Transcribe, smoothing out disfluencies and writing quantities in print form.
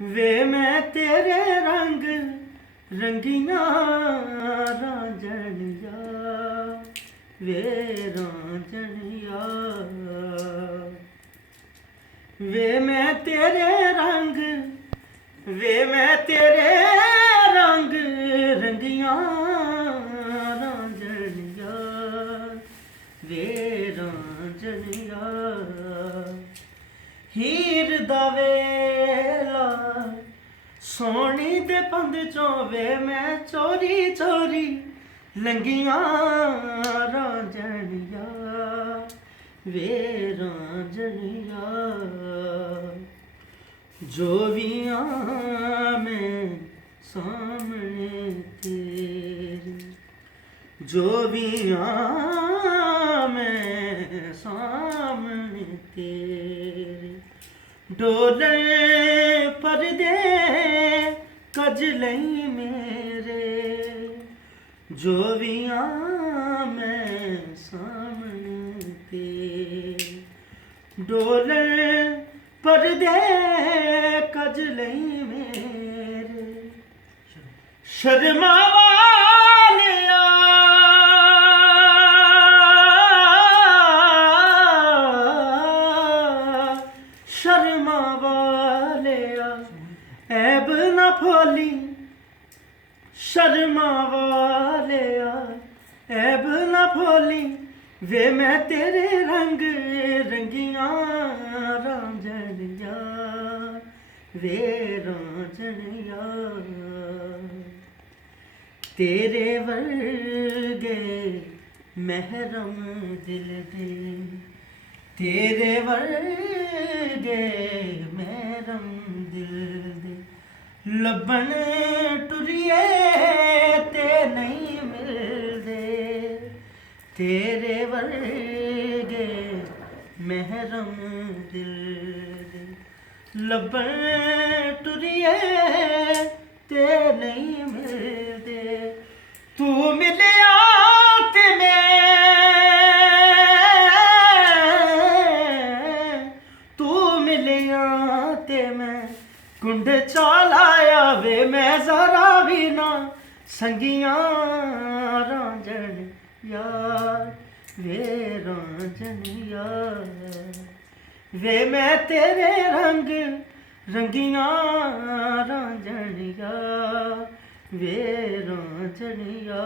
वे मैं तेरे रंग रंगिया रांझणिया वे रांझणिया वे मैं तेरे रंग वे मैं तेरे रंग रंगिया रांझणिया वे रांझणिया हीर दा वेला सोनी दे पंध चों वे मैं चोरी चोरी लंगिया रांझणिया वे रांझणिया जो भी मैं सामने तेरे जो भी मैं सामने तेरे डोले परदे कज लई मेरे जो भी मैं सामने तेरे डोले परदे कज लई मेरे शर्मा वालिया शर्मा वालिया ऐब न फोली शर्मा वालिया ऐब न फोली वे मैं तेरे रंग रंगिया रांझणिया वे रांझणिया तेरे वर्गे महरम दिल दे तेरे वर्गे महरम दिल दे लबन टुरिए ते नहीं मिलदे तेरे वर्गे महरम दिल दे लबन टुरिए ते नहीं मिलदे तू मिलिया ते तू मिलिया ते मैं कुंड चालाया वे मैं जरा भी ना संगिया रांझणिया वे रांझणिया वे मैं तेरे रंग रंगिया रांझणिया वे रांझणिया।